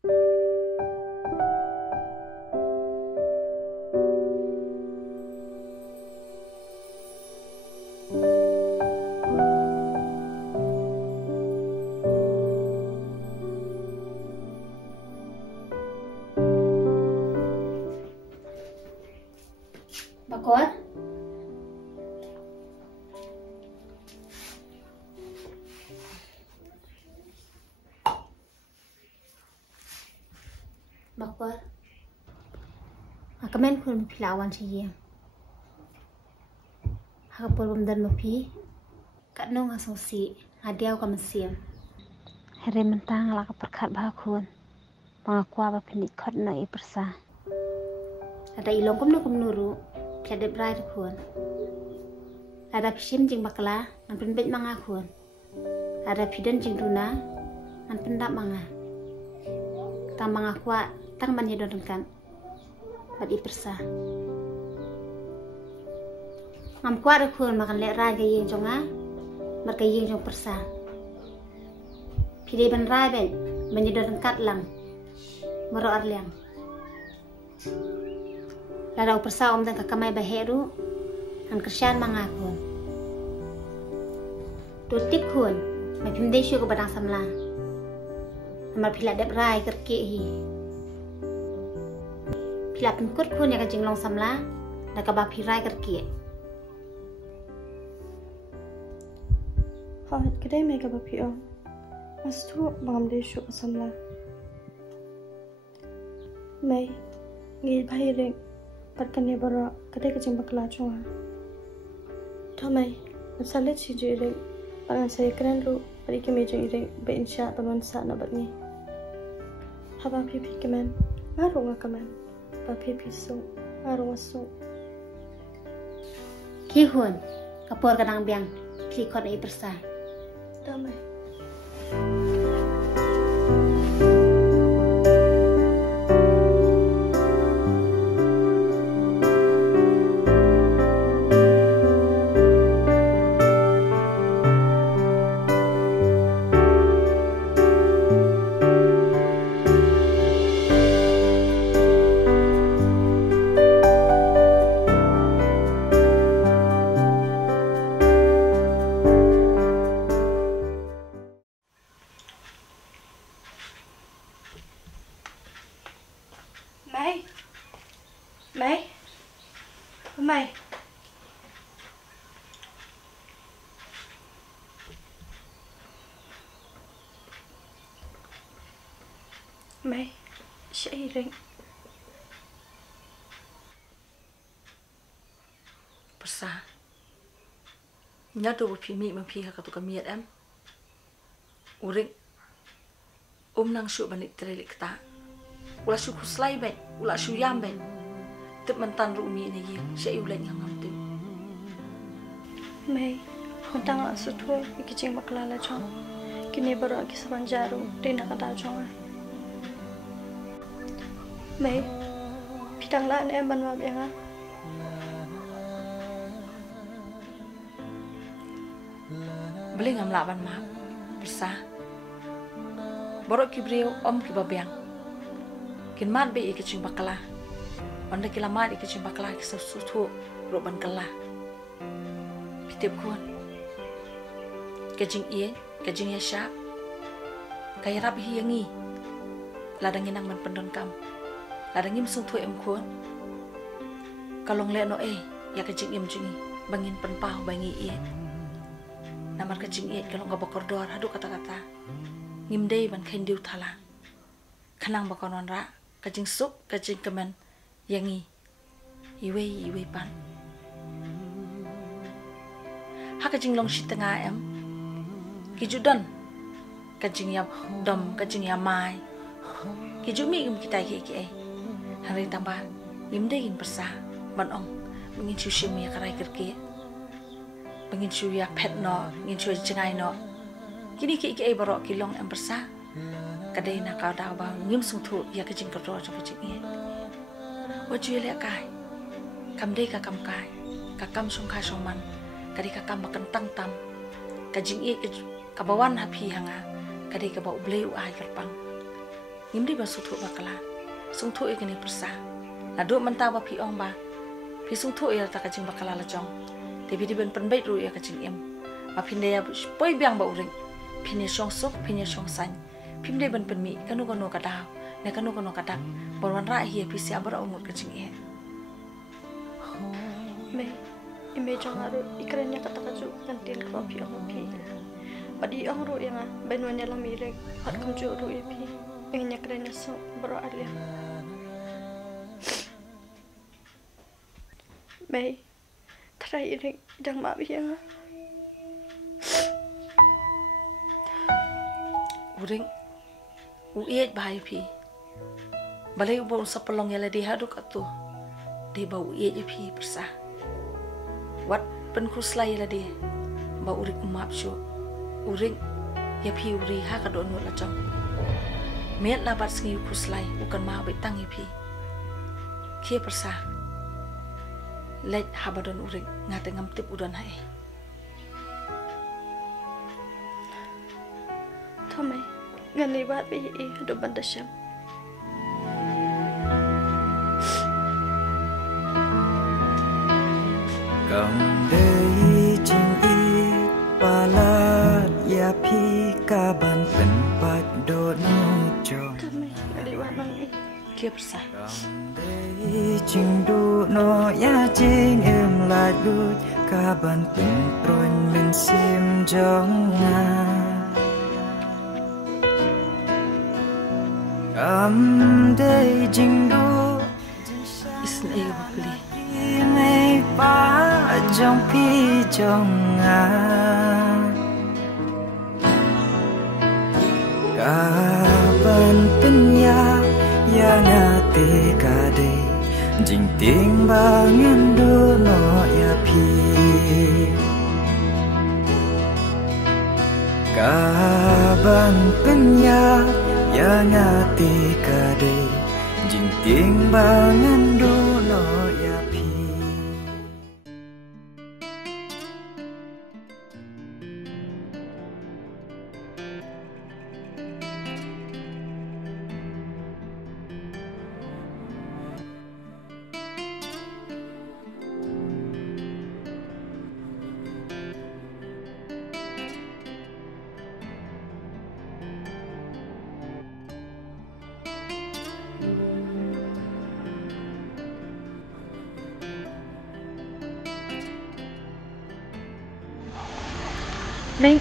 Bakor? Bakor? Akamen kun pilawan siya. Hakapol bumdan mapi. Katnong asosi. Hadiaw ka masiyam. Hari mentang lah keperkat bahakun. Pengakua bapinik kot na ipersa. Ada ilong kum nuru. Piadep rai tukun. Ada pisim jing bakla. Nampin bet mangakun. Ada pidan jing duna. Nampin dap manga. Tang mangakua. Tang man yedon bat ipersa. Ngam kuat akun makan lek rai gayeng jonga. Mar gayeng jong persa. Pide ban rai ben menyedon lang. Maro arliang. Ladau persa om dan kakamai baheru an kersian mangakun. Dutip kun mai pimdei syu ko badang samla. Amar pila dep rai kerke hi. Pila pengkut kun ya kajing long samla da ka ba pirai kerke. Ha kedai mai ka ba pi om. Mas tu bangam dei syu ko samla. Mai ngi bhai reng patkan ne bara kadai kajing bakla chunga. Thamai masale chi je reng pangan saya keren ru pari ke meja reng be insya panon sa na batni. Haba pipi kemen ngarung kemen ba pipi so ngarung so. Kihun kapor kadang biang klikot ai persa. Thamai Mai Mai seiring Persa nyadu pimi mampi hakatu kamiat em uring nang syu banik trelik ta ula syu kuslai ben ula syu yam ben tep mentan rumi ni ye syai ulan yang ngam tu Mai hutang la sutu ikicing baklala chong kini baru aki sabanjaru dina kata chong Mai pitang la ne ban mab yang beli ngam laban mak Persa borok kibriu om kibabiang kin mat be ikicing bakla Anda kilamat ikicing bakla ki sutu roban kala pitip kun kajing ie kajing yasha kaya rab hi yangi ladangin ang man pendon kam ladangim sung tu em kun kalong le no ya kajing em jungi bangin penpau bangi ie namar kajing ie kalong gabakor dor hadu kata-kata ngimdei ban khendiu thala kanang bakonon ra kajing sup kajing kemen yangi iwe pan ha kajing long shi tengah em kijudan kajing ya dom kajing ya mai kijumi gum kita ki hari tambah ngimdei gin persa ban ong mengin chushim ya karai kerke mengin chu ya pet no ngin chu jengai no kini ki borok kilong em persa kadai na ka da ba ngim sung thu ya kajing ka ro cho kajing ye wajui le kai kam dei ka kam kai ka kam sung kha sung man kadi ka kam makan tang tam kajing ye ka bawan hapi hanga kadi ka ba bleu ai kerpang ngimri ba sung thu bakala sung thu ikani persa la do menta ba phi ong ba phi sung thu ya ta ka jing bakala la jong te bi di ben pen bai ru ya ka jing em ba phin de ya poi biang ba uring phin shong sok phin shong san phim de ben pen mi kanu ka da ne kanu ka dak borwan ra hi phi sia bara umut ka jing e me ime jong aru ikrenya kata kaju kantin ko phi ong phi padi ong ru yang ben wanya la mi rek hat kum ju ru e phi engnya krenya so bro alia me trai rek jang ma bi yang uring u iet bai phi balai bo sapalong yala di haduk atu di bau iet phi persa wat pen khuslai la di ba urik umap shu uring ya phi uri ha ka don la chong met la bat sngi khuslai ukan ma bai tangi phi khie persa let habadon uring ngate ngam tip udon hai thome ngani bat bi e do bandasham Cầm đây chinh y palat ya phi ka ban pen pat do no chong thome ngani bat bang e khie persa Cầm đây chinh du no ya ching em la du ka ban pen proin men sim jong nga Cầm đây chinh du isn e bakli ngày ba trong phi trong ngà cả ban tin ya ngati cả đây jing tiếng ba ngân đô nó ya phi cả ban tin ya ngati cả đây jing tiếng ba ngân đô nó ya phi Linh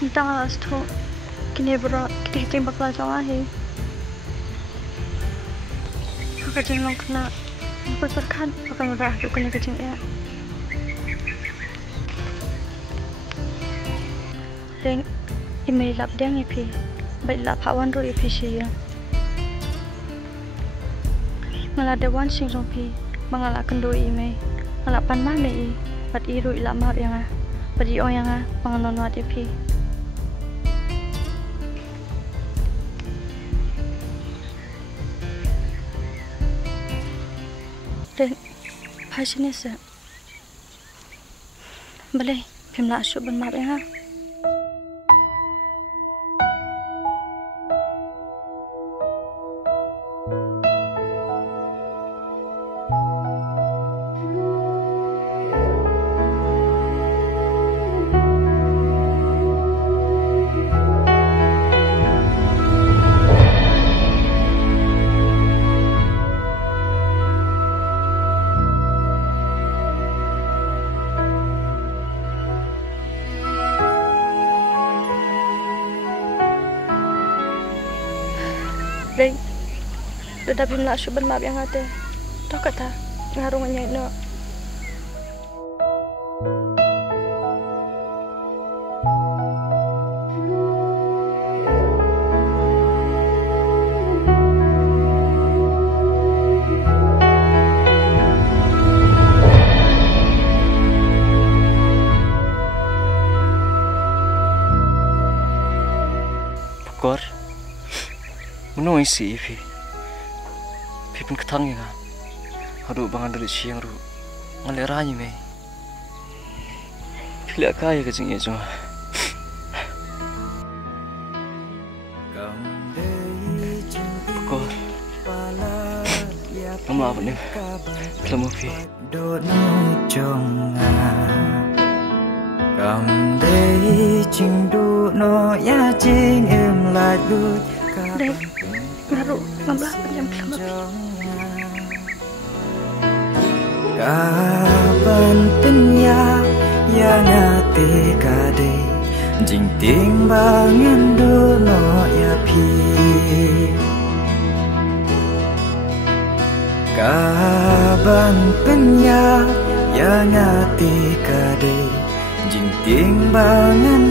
Linh ta sto kini bro kita ting bakal jawa he aku jeng long kena aku terkan akan merah aku kena kecing ya Linh email lap deng ipi baik lap hawan ro ipi sih ngala dewan sing rompi mangala kendo email ngala pan mana i pat iru ila mar yang padi o yang panganon wat ipi Linh passionate boleh pemla syuk ban mar yang Linh, sudah pemla syuk ban mar yang ada. Tahu kata ngarungannya no. Pukor Tung isi pi pun ketang ya kan. Aduh bangan dari siang ru ngaleranya me. Pilih kaya kecingnya cuma. Pukul. Kamu apa nih? Kamu pi. Cầm đây chinh đu nó ya chinh em lại đuôi Dek, ngaruh 16 jam selama Kapan penya yang hati kade jing timbangan do no ya pi Kapan penya yang hati kade jing timbangan